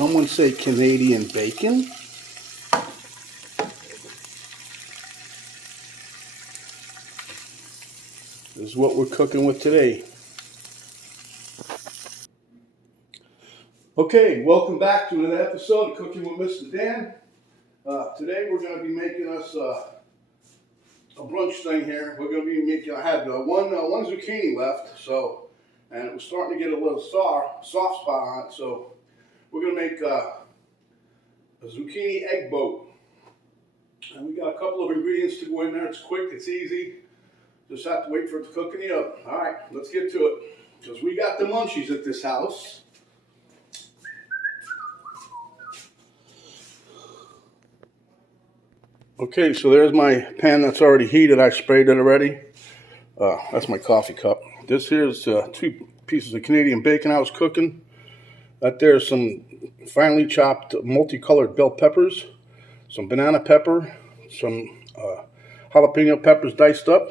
Some would say Canadian bacon. This is what we're cooking with today. Okay, welcome back to another episode of Cooking with Mr. Dan. Today we're going to be making us a brunch thing here. We're going to be making, I had one zucchini left, and it was starting to get a little soft spot on it, so we're going to make a zucchini egg boat. And we got a couple of ingredients to go in there. It's quick, it's easy. Just have to wait for it to cook in the oven. All right, let's get to it. Because we got the munchies at this house. Okay, so there's my pan that's already heated. I sprayed it already. That's my coffee cup. This here's 2 pieces of Canadian bacon I was cooking. That there's some finely chopped multicolored bell peppers, some banana pepper, some jalapeno peppers diced up.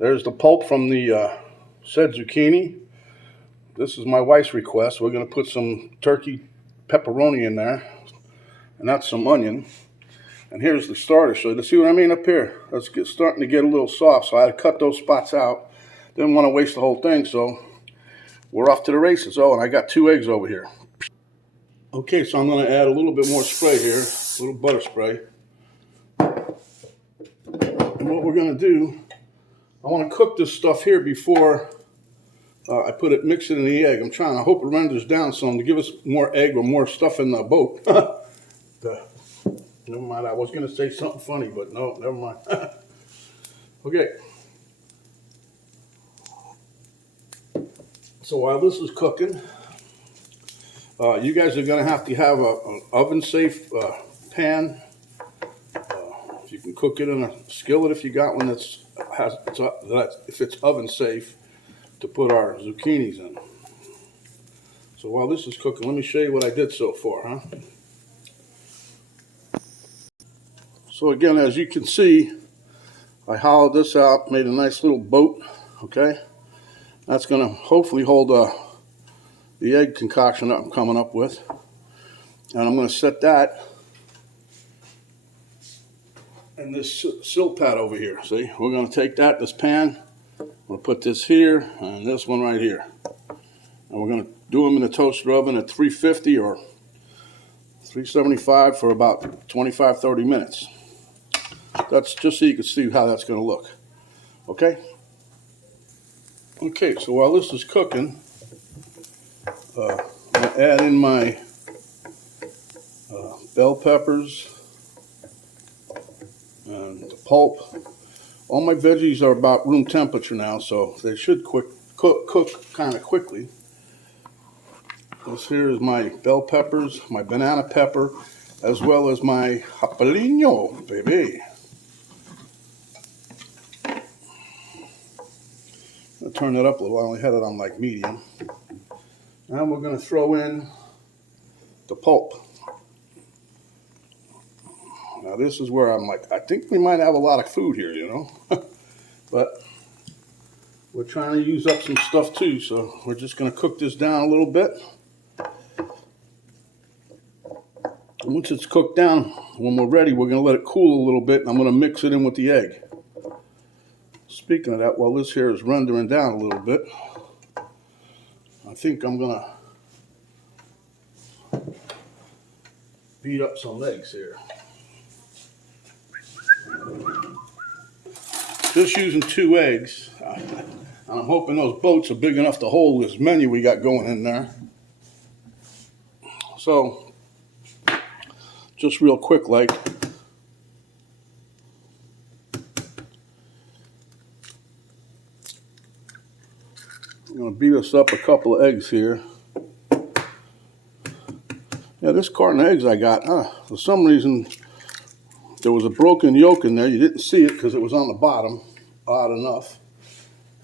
There's the pulp from the said zucchini. This is my wife's request. We're going to put some turkey pepperoni in there, and that's some onion. And here's the starter. So you see what I mean up here? That's starting to get a little soft, so I had to cut those spots out. Didn't want to waste the whole thing, so we're off to the races. Oh, and I got 2 eggs over here. Okay, so I'm going to add a little bit more spray here, a little butter spray. And what we're going to do, I want to cook this stuff here before I mix it in the egg. I'm trying, I hope it renders down some to give us more egg or more stuff in the boat. Never mind, I was going to say something funny, but no, never mind. Okay. So while this is cooking, you guys are going to have an oven-safe pan. If you can cook it in a skillet, if you got one if it's oven-safe, to put our zucchinis in. So while this is cooking, let me show you what I did so far, So again, as you can see, I hollowed this out, made a nice little boat, okay? That's going to hopefully hold the egg concoction that I'm coming up with. And I'm going to set that in this sill pad over here. See, we're going to take this pan, we'll put this here and this one right here. And we're going to do them in the toaster oven at 350 or 375 for about 25-30 minutes. That's just so you can see how that's going to look. Okay? Okay, so while this is cooking, I'm going to add in my bell peppers and the pulp. All my veggies are about room temperature now, so they should cook kind of quickly. This here is my bell peppers, my banana pepper, as well as my jalapeno, baby. I'll turn it up a little. I only had it on like medium. And we're going to throw in the pulp. Now this is where I'm like, I think we might have a lot of food here, you know. But we're trying to use up some stuff too, so we're just going to cook this down a little bit. And once it's cooked down, when we're ready, we're going to let it cool a little bit, and I'm going to mix it in with the egg. Speaking of that, while this here is rendering down a little bit, I think I'm going to beat up some eggs here. Just using 2 eggs, and I'm hoping those boats are big enough to hold this menu we got going in there. So, just real quick like, I'm going to beat us up a couple of eggs here. Yeah, this carton of eggs I got, for some reason, there was a broken yolk in there. You didn't see it because it was on the bottom, odd enough.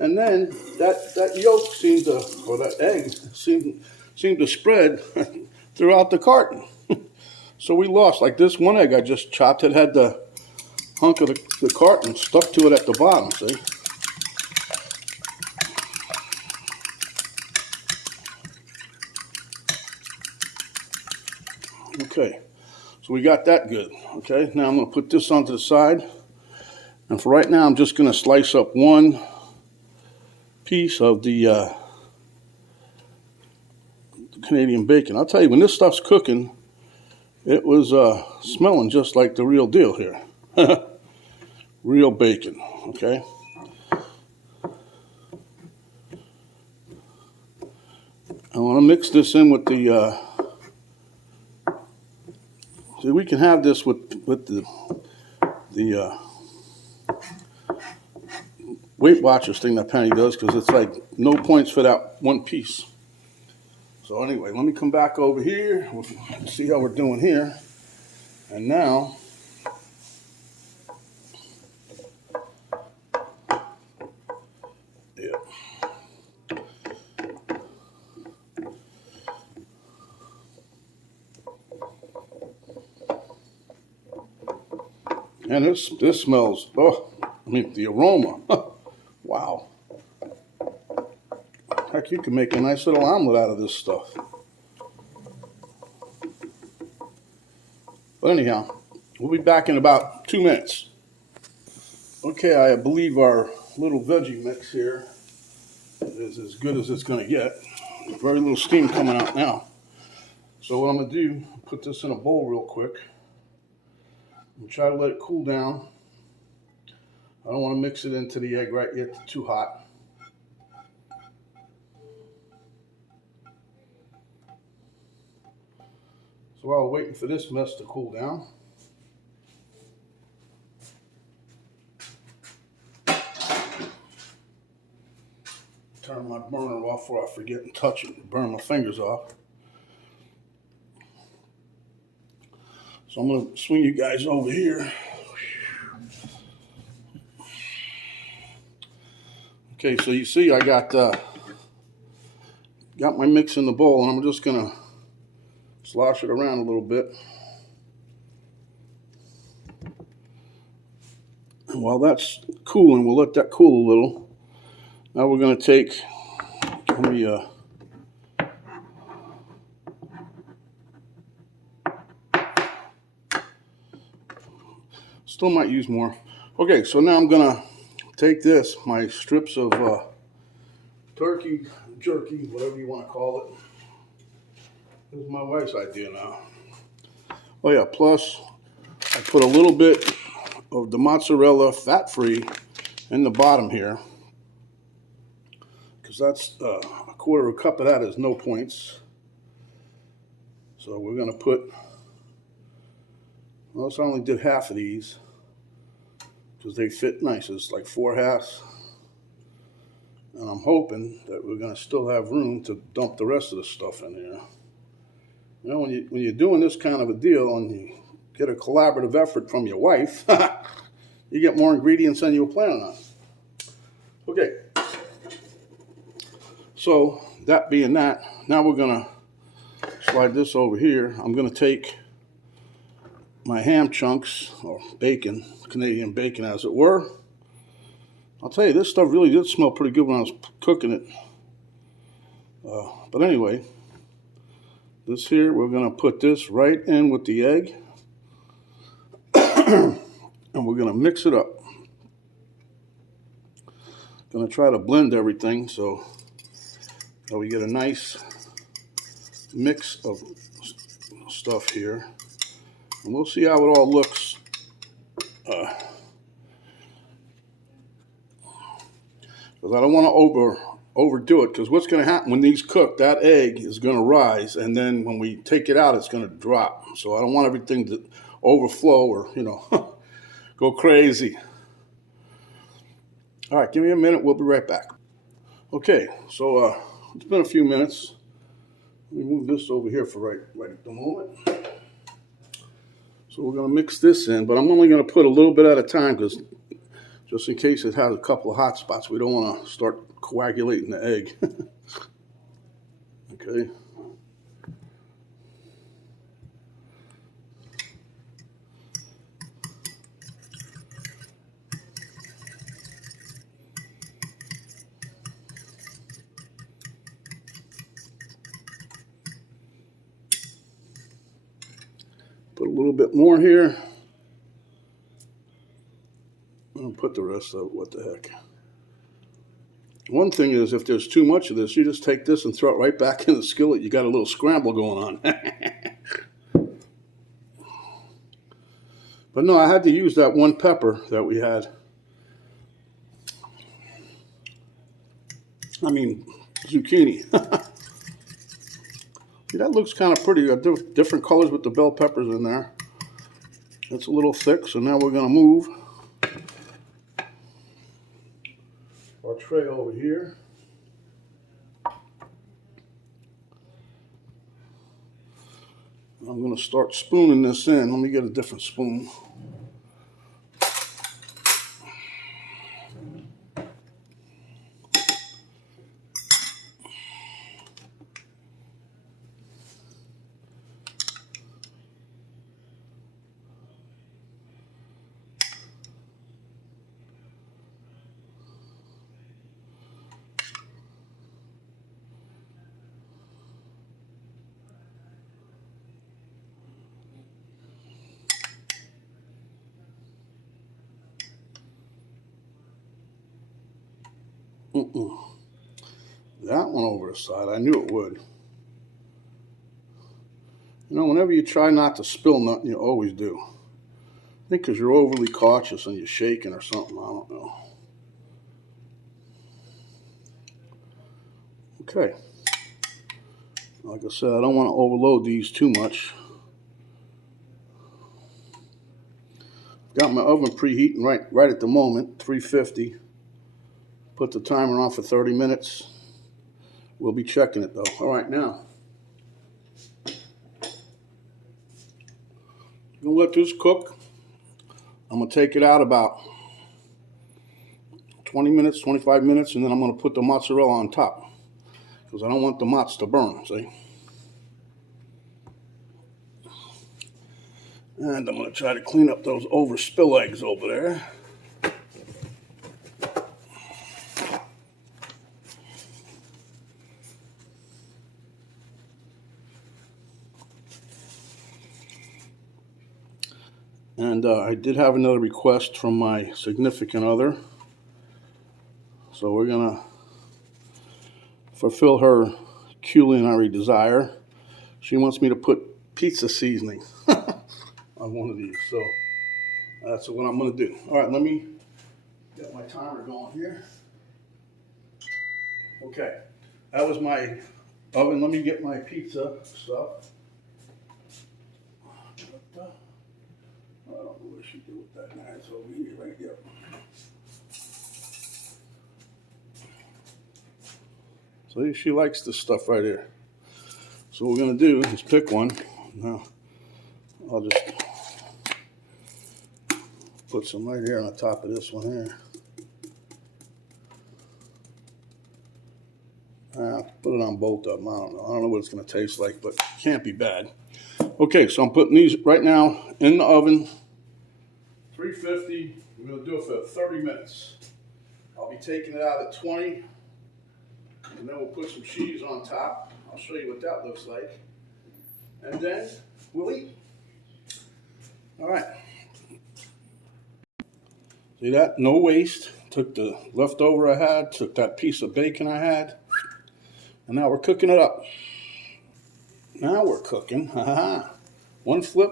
And then that yolk seemed to, or that egg seemed to spread throughout the carton. So we lost, like this one egg I just chopped, it had the hunk of the carton stuck to it at the bottom, see? So we got that good. Okay, now I'm going to put this onto the side. And for right now, I'm just going to slice up one piece of the Canadian bacon. I'll tell you, when this stuff's cooking, it was smelling just like the real deal here. Real bacon, okay? I want to mix this in with the, see, we can have this with the Weight Watchers thing that Penny does, because it's like no points for that one piece. So anyway, let me come back over here. We'll see how we're doing here. And now, yeah. And this smells, oh, I mean, the aroma. Wow. Heck, you can make a nice little omelet out of this stuff. But anyhow, we'll be back in about 2 minutes. Okay, I believe our little veggie mix here is as good as it's going to get. Very little steam coming out now. So what I'm going to do, put this in a bowl real quick. And try to let it cool down. I don't want to mix it into the egg right yet, it's too hot. So while we're waiting for this mess to cool down, turn my burner off before I forget and touch it and burn my fingers off. So I'm going to swing you guys over here. Okay, so you see I got my mix in the bowl, and I'm just going to slosh it around a little bit. And while that's cooling, we'll let that cool a little. Now we're going to take, let me still might use more. Okay, so now I'm going to take this, my strips of turkey, jerky, whatever you want to call it. This is my wife's idea now. Oh yeah, plus I put a little bit of the mozzarella, fat-free, in the bottom here. Because that's a quarter of a cup of that is no points. So we're going to put, well, I only did half of these because they fit nice. It's like 4 halves. And I'm hoping that we're going to still have room to dump the rest of the stuff in here. You know, when you're doing this kind of a deal and you get a collaborative effort from your wife, you get more ingredients than you were planning on. Okay. So that being that, now we're going to slide this over here. I'm going to take my ham chunks, or bacon, Canadian bacon as it were. I'll tell you, this stuff really did smell pretty good when I was cooking it. But anyway, this here, we're going to put this right in with the egg. And we're going to mix it up. Going to try to blend everything so that we get a nice mix of stuff here. And we'll see how it all looks. Because I don't want to overdo it, because what's going to happen when these cook, that egg is going to rise, and then when we take it out, it's going to drop. So I don't want everything to overflow or, you know, go crazy. All right, give me a minute. We'll be right back. Okay, so it's been a few minutes. Let me move this over here for right at the moment. So we're going to mix this in, but I'm only going to put a little bit at a time, because just in case it has a couple of hot spots, we don't want to start coagulating the egg. Okay. Put Put a little bit more here. I'll put the rest of it, what the heck. One thing is, if there's too much of this, you just take this and throw it right back in the skillet. You got a little scramble going on. But no, I had to use that one pepper that we had. I mean, zucchini. See, that looks kind of pretty. Different colors with the bell peppers in there. It's a little thick, so now we're going to move our tray over here. I'm going to start spooning this in. Let me get a different spoon. That one over the side, I knew it would. You know, whenever you try not to spill nothing, you always do. I think because you're overly cautious and you're shaking or something, I don't know. Okay. Like I said, I don't want to overload these too much. Got my oven preheating right at the moment, 350. Put the timer on for 30 minutes. We'll be checking it though. All right, now. I'm gonna let this cook. I'm gonna take it out about 20 minutes, 25 minutes, and then I'm gonna put the mozzarella on top because I don't want the mozz to burn, see? And I'm gonna try to clean up those overspill eggs over there. And I did have another request from my significant other. So we're gonna fulfill her culinary desire. She wants me to put pizza seasoning on one of these. So that's what I'm gonna do. All right, let me get my timer going here. Okay, that was my oven. Let me get my pizza stuff. I don't know what she did with that. Now it's over here, right? Yep. So she likes this stuff right here. So what we're gonna do is pick one. Now I'll just put some right here on the top of this one here. Put it on both of them. I don't know what it's gonna taste like, but it can't be bad. Okay, so I'm putting these right now in the oven, 350. We're going to do it for 30 minutes. I'll be taking it out at 20, and then we'll put some cheese on top. I'll show you what that looks like. And then we'll eat. All right. See that? No waste. Took the leftover I had, took that piece of bacon I had, and now we're cooking it up. Now we're cooking. One flip.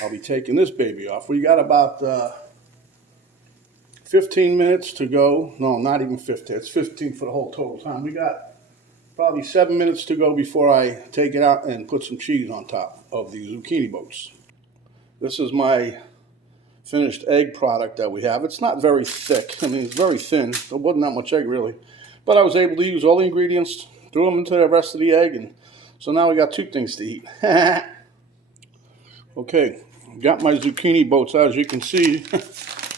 I'll be taking this baby off. We got about 15 minutes to go. No, not even 15. It's 15 for the whole total time. We got probably 7 minutes to go before I take it out and put some cheese on top of the zucchini boats. This is my finished egg product that we have. It's not very thick. I mean, it's very thin. There wasn't that much egg really. But I was able to use all the ingredients, threw them into the rest of the egg, and so now we got two things to eat. Okay, got my zucchini boats out, as you can see,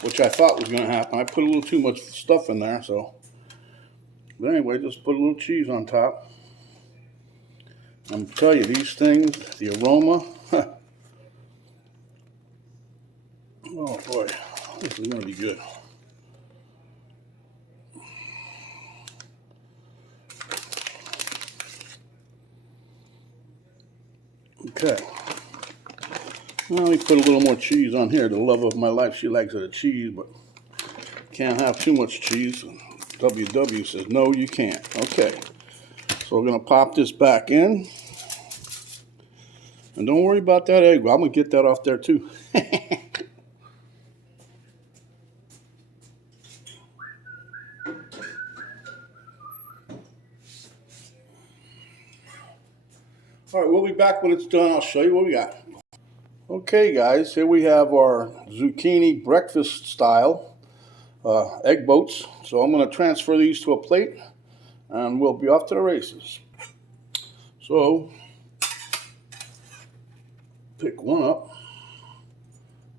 which I thought was going to happen. I put a little too much stuff in there, so. But anyway, just put a little cheese on top. I'm telling you, these things, the aroma. Oh boy, this is going to be good. Okay. Well, let me put a little more cheese on here. The love of my life, she likes the cheese, but can't have too much cheese. WW says, no, you can't. Okay, so we're going to pop this back in. And don't worry about that egg. I'm going to get that off there too. All right, we'll be back when it's done. I'll show you what we got. Okay, guys, here we have our zucchini breakfast style egg boats. So I'm going to transfer these to a plate, and we'll be off to the races. So, pick one up.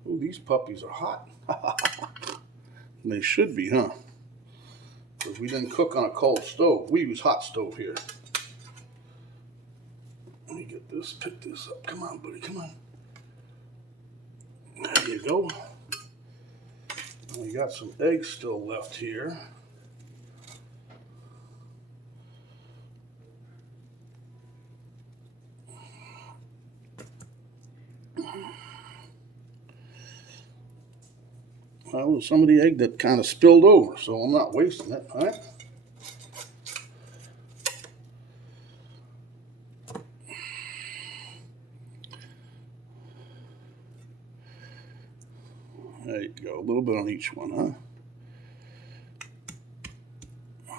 Oh, these puppies are hot. They should be, huh? Because we didn't cook on a cold stove. We use hot stove here. Let me get this, pick this up. Come on, buddy, come on. There you go. We got some eggs still left here. That was some of the egg that kind of spilled over, so I'm not wasting it, all right? There you go, a little bit on each one, huh?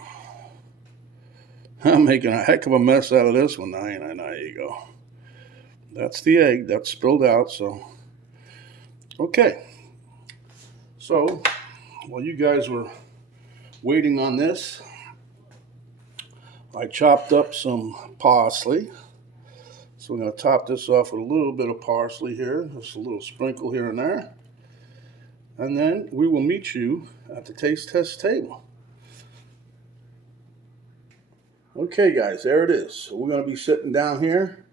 I'm making a heck of a mess out of this one. There you go. That's the egg that's spilled out, so. Okay. So, while you guys were waiting on this, I chopped up some parsley. So we're going to top this off with a little bit of parsley here, just a little sprinkle here and there. And then we will meet you at the taste test table. Okay, guys, there it is. So we're going to be sitting down here.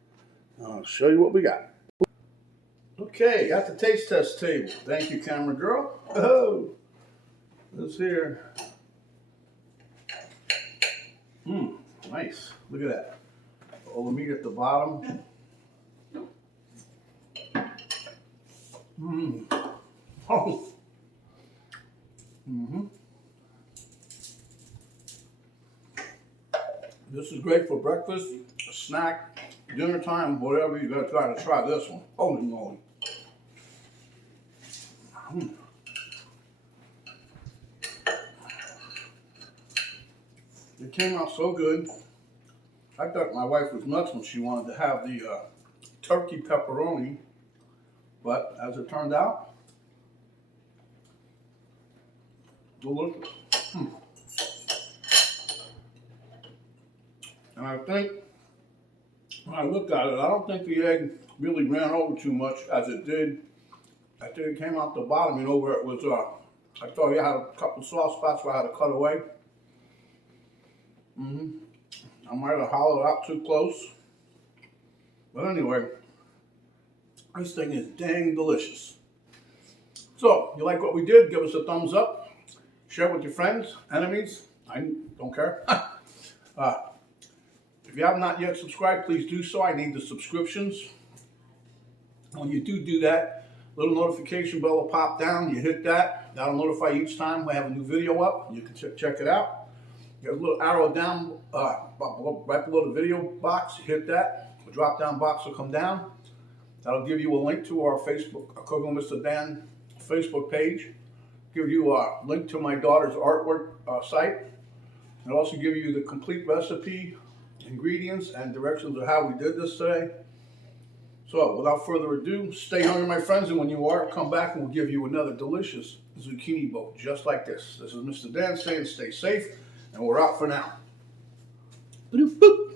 I'll show you what we got. Okay, got the taste test table. Thank you, camera girl. Oh, this here. Nice. Look at that. All the meat at the bottom. Oh. This is great for breakfast, a snack, dinner time, whatever. You gotta try this one. Holy moly. It came out so good. I thought my wife was nuts when she wanted to have the turkey pepperoni, but as it turned out, delicious. And I think, when I looked at it, I don't think the egg really ran over too much as it did. I think it came out the bottom, you know, where it was, I thought you had a couple soft spots where I had to cut away. I might have hollowed out too close. But anyway, this thing is dang delicious. So, you like what we did? Give us a thumbs up. Share with your friends, enemies. I don't care. If you have not yet subscribed, please do so. I need the subscriptions. When you do that, little notification bell will pop down. You hit that. That'll notify you each time we have a new video up. You can check it out. There's a little arrow down right below the video box. You hit that. The drop down box will come down. That'll give you a link to our Facebook, Cooking with Mr. Dan Facebook page. Give you a link to my daughter's artwork site. It'll also give you the complete recipe, ingredients, and directions of how we did this today. So, without further ado, stay hungry, my friends, and when you are, come back and we'll give you another delicious zucchini boat just like this. This is Mr. Dan saying stay safe, and we're out for now. Boop.